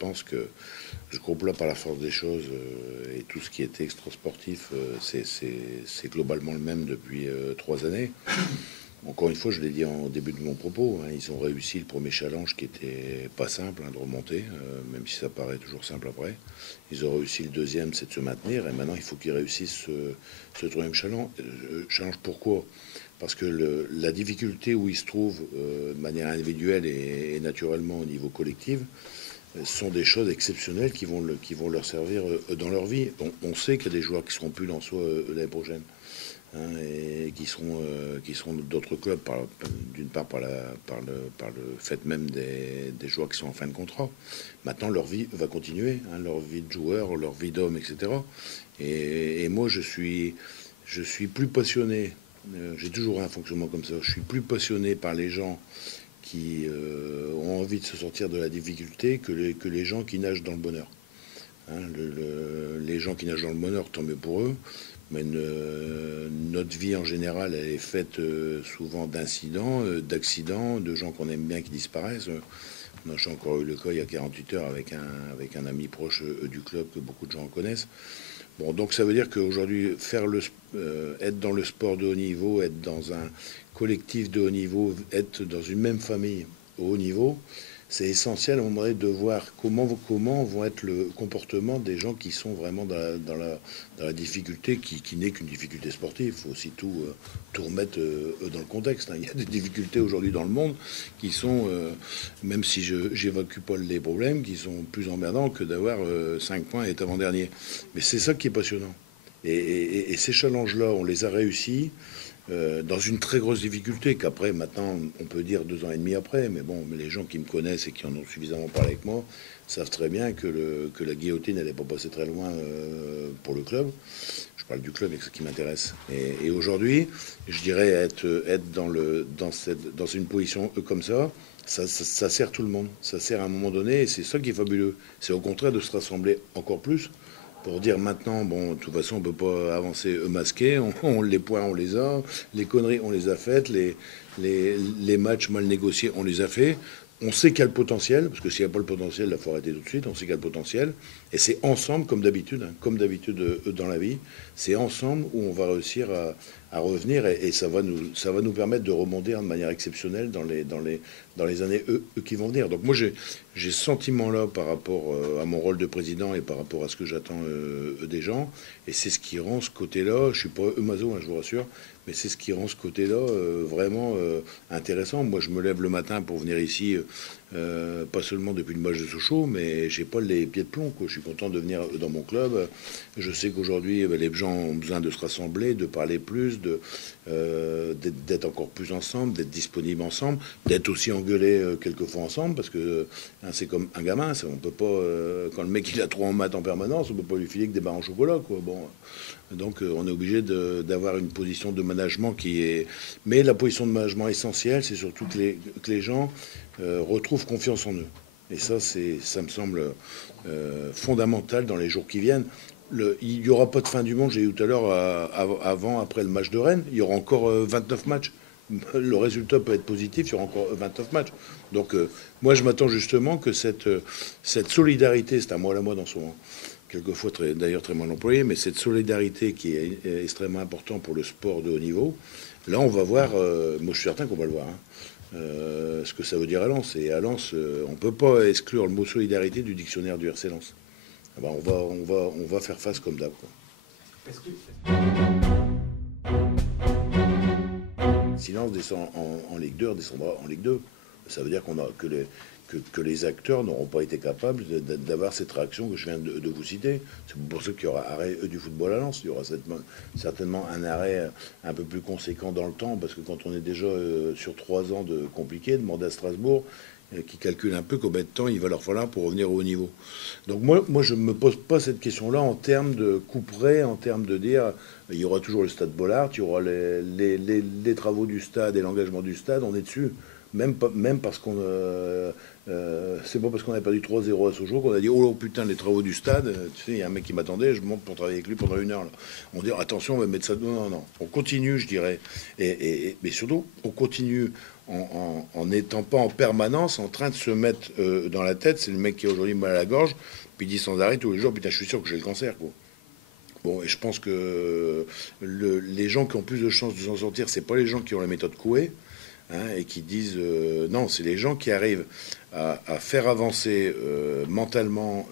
pense que ce groupe-là, par la force des choses, et tout ce qui était extra-sportif, c'est globalement le même depuis 3 années. Encore une fois, je l'ai dit en début de mon propos, hein, ils ont réussi le premier challenge qui était pas simple, hein, de remonter, même si ça paraît toujours simple après. Ils ont réussi le deuxième, c'est de se maintenir, et maintenant il faut qu'ils réussissent ce troisième challenge. Challenge pourquoi? Parce que la difficulté où ils se trouvent de manière individuelle et naturellement au niveau collectif sont des choses exceptionnelles qui vont leur servir dans leur vie. On sait qu'il y a des joueurs qui seront plus dans soi l'année prochaine, hein, et qui seront d'autres clubs, d'une part par le fait même des joueurs qui sont en fin de contrat. Maintenant, leur vie va continuer, hein, leur vie de joueur, leur vie d'homme, etc. Et moi, je suis plus passionné, j'ai toujours un fonctionnement comme ça, je suis plus passionné par les gens qui ont envie de se sortir de la difficulté que les gens qui nagent dans le bonheur. Hein, les gens qui nagent dans le bonheur, tant mieux pour eux. Mais notre vie en général, elle est faite souvent d'incidents, d'accidents, de gens qu'on aime bien qui disparaissent. J'ai encore eu le cas il y a 48 heures avec un ami proche du club que beaucoup de gens connaissent. Bon, donc ça veut dire qu'aujourd'hui, être dans le sport de haut niveau, être dans un collectif de haut niveau, être dans une même famille au haut niveau, c'est essentiel à un moment donné de voir comment vont être le comportement des gens qui sont vraiment dans la difficulté, qui n'est qu'une difficulté sportive. Il faut aussi tout remettre dans le contexte, hein. Il y a des difficultés aujourd'hui dans le monde qui sont, même si je n'évacue pas les problèmes, qui sont plus emmerdants que d'avoir 5 points et être avant-dernier. Mais c'est ça qui est passionnant. Et ces challenges-là, on les a réussis dans une très grosse difficulté qu'après, maintenant, on peut dire 2 ans et demi après, mais bon, mais les gens qui me connaissent et qui en ont suffisamment parlé avec moi savent très bien que la guillotine n'allait pas passer très loin pour le club. Je parle du club et c'est ce qui m'intéresse. Et aujourd'hui, je dirais être dans une position comme ça sert tout le monde. Ça sert à un moment donné et c'est ça qui est fabuleux. C'est au contraire de se rassembler encore plus pour dire maintenant, bon, de toute façon, on ne peut pas avancer masqué, les points, on les a, les conneries, on les a faites, les matchs mal négociés, on les a fait. On sait qu'il y a le potentiel, parce que s'il n'y a pas le potentiel, il faut arrêter tout de suite, on sait qu'il y a le potentiel. Et c'est ensemble, comme d'habitude, hein, comme d'habitude dans la vie, c'est ensemble où on va réussir à revenir et ça va nous permettre de rebondir de manière exceptionnelle dans les années qui vont venir. Donc moi, j'ai ce sentiment-là par rapport à mon rôle de président et par rapport à ce que j'attends des gens. Et c'est ce qui rend ce côté-là, je ne suis pas maso, hein, je vous rassure, mais c'est ce qui rend ce côté-là vraiment intéressant. Moi, je me lève le matin pour venir ici, pas seulement depuis le match de Sochaux, mais j'ai pas les pieds de plomb, quoi. Je suis content de venir dans mon club. Je sais qu'aujourd'hui, les gens ont besoin de se rassembler, de parler plus, d'être encore plus ensemble, d'être disponibles ensemble, d'être aussi engueulés quelquefois ensemble, parce que hein, c'est comme un gamin, on peut pas, quand le mec il a trop en maths en permanence, on peut pas lui filer que des barres en chocolat, quoi. Bon, donc on est obligé d'avoir une position de management qui est... Mais la position de management essentielle, c'est surtout que les gens retrouvent confiance en eux. Et ça me semble fondamental dans les jours qui viennent. Il n'y aura pas de fin du monde, j'ai dit tout à l'heure, après le match de Rennes, il y aura encore 29 matchs. Le résultat peut être positif, il y aura encore 29 matchs. Donc moi je m'attends justement que cette solidarité, c'est un mot à la mode en ce moment, quelquefois d'ailleurs très mal employé, mais cette solidarité qui est extrêmement importante pour le sport de haut niveau, là on va voir, moi je suis certain qu'on va le voir, hein, ce que ça veut dire à Lens. Et à Lens, on ne peut pas exclure le mot solidarité du dictionnaire du RC Lens. Ah ben, on va faire face comme d'hab. Si Lens descend en Ligue 2, on descendra en Ligue 2. Ça veut dire que les acteurs n'auront pas été capables d'avoir cette réaction que je viens de vous citer. C'est pour ça qu'il y aura arrêt du football à Lens. Il y aura certainement un arrêt un peu plus conséquent dans le temps, parce que quand on est déjà sur 3 ans de compliqué, demander à Strasbourg, qui calculent un peu combien de temps il va leur falloir pour revenir au haut niveau. Donc moi je ne me pose pas cette question-là en termes de couperet, en termes de dire il y aura toujours le stade Bollaert, il y aura les travaux du stade et l'engagement du stade, on est dessus. Même parce qu'on C'est pas parce qu'on a perdu 3-0 à Sochaux qu'on a dit oh putain les travaux du stade. Tu sais, il y a un mec qui m'attendait, je monte pour travailler avec lui pendant 1 heure. Là. On dit attention, on va mettre ça. Non, non, non. On continue, je dirais. Mais surtout, on continue en n'étant pas en permanence en train de se mettre dans la tête. C'est le mec qui a aujourd'hui mal à la gorge, puis il dit sans arrêt tous les jours putain, je suis sûr que j'ai le cancer, quoi. Bon, et je pense que les gens qui ont plus de chances de s'en sortir, c'est pas les gens qui ont la méthode Coué, hein, et qui disent non, c'est les gens qui arrivent à faire avancer mentalement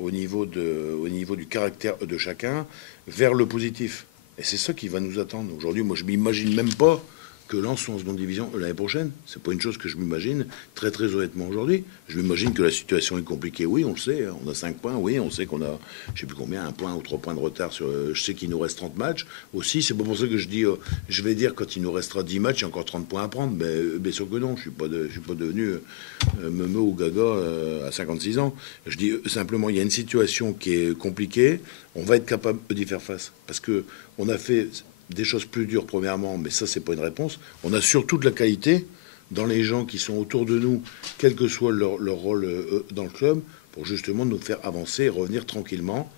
au niveau du caractère de chacun vers le positif. Et c'est ça qui va nous attendre. Aujourd'hui, moi, je m'imagine même pas que Lens soit en seconde division l'année prochaine. C'est pas une chose que je m'imagine très très honnêtement aujourd'hui. Je m'imagine que la situation est compliquée. Oui, on le sait. On a 5 points. Oui, on sait qu'on a, je sais plus combien, 1 point ou 3 points de retard sur. Je sais qu'il nous reste 30 matchs. Aussi, c'est pas pour ça que je dis, je vais dire quand il nous restera 10 matchs, il y a encore 30 points à prendre. Mais bien sûr que non. Je suis pas devenu Meumeu ou Gaga à 56 ans. Je dis simplement, il y a une situation qui est compliquée. On va être capable d'y faire face parce que on a fait des choses plus dures, premièrement, mais ça, c'est pas une réponse. On a surtout de la qualité dans les gens qui sont autour de nous, quel que soit leur rôle dans le club, pour justement nous faire avancer et revenir tranquillement.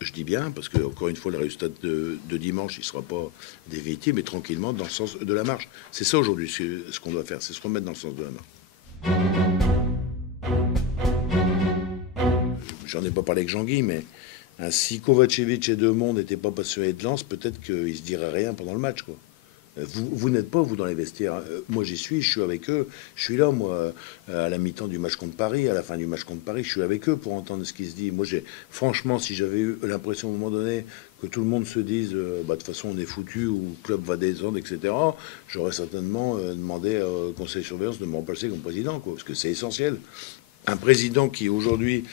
Je dis bien, parce que, encore une fois, le résultat de dimanche, il ne sera pas définitif, mais tranquillement dans le sens de la marche. C'est ça aujourd'hui ce qu'on doit faire, c'est se remettre dans le sens de la marche. J'en ai pas parlé avec Jean-Guy, mais si Kovacevic et Demond n'étaient pas passionnés de Lens, peut-être qu'ils se diraient rien pendant le match, quoi. Vous n'êtes pas, vous, dans les vestiaires. Moi, j'y suis, je suis avec eux. Je suis là, moi, à la mi-temps du match contre Paris, à la fin du match contre Paris, je suis avec eux pour entendre ce qui se dit. Moi, franchement, si j'avais eu l'impression, à un moment donné, que tout le monde se dise, de toute façon, on est foutu, ou le club va descendre, etc., j'aurais certainement demandé au conseil de surveillance de me remplacer comme président, quoi, parce que c'est essentiel. Un président qui aujourd'hui,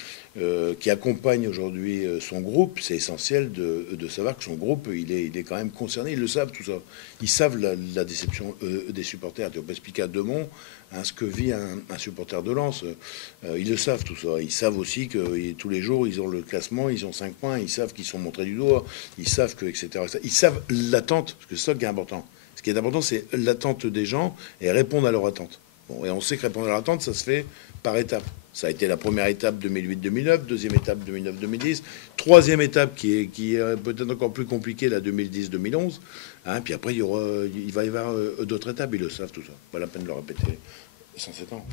qui accompagne aujourd'hui son groupe, c'est essentiel de savoir que son groupe, il est quand même concerné. Ils le savent tout ça. Ils savent la déception des supporters. Tu peux expliquer à Demont ce que vit un supporter de Lens. Ils le savent tout ça. Ils savent aussi que tous les jours, ils ont le classement, ils ont 5 points, ils savent qu'ils sont montrés du doigt, ils savent que, etc. Ils savent l'attente, parce que c'est ça qui est important. Ce qui est important, c'est l'attente des gens et répondre à leur attente. Bon, et on sait que répondre à leur attente, ça se fait par étapes. Ça a été la première étape 2008-2009, deuxième étape 2009-2010, troisième étape qui est peut-être encore plus compliquée, la 2010-2011. Hein, puis après, il va y avoir d'autres étapes, ils le savent tout ça. Pas la peine de le répéter 107 ans.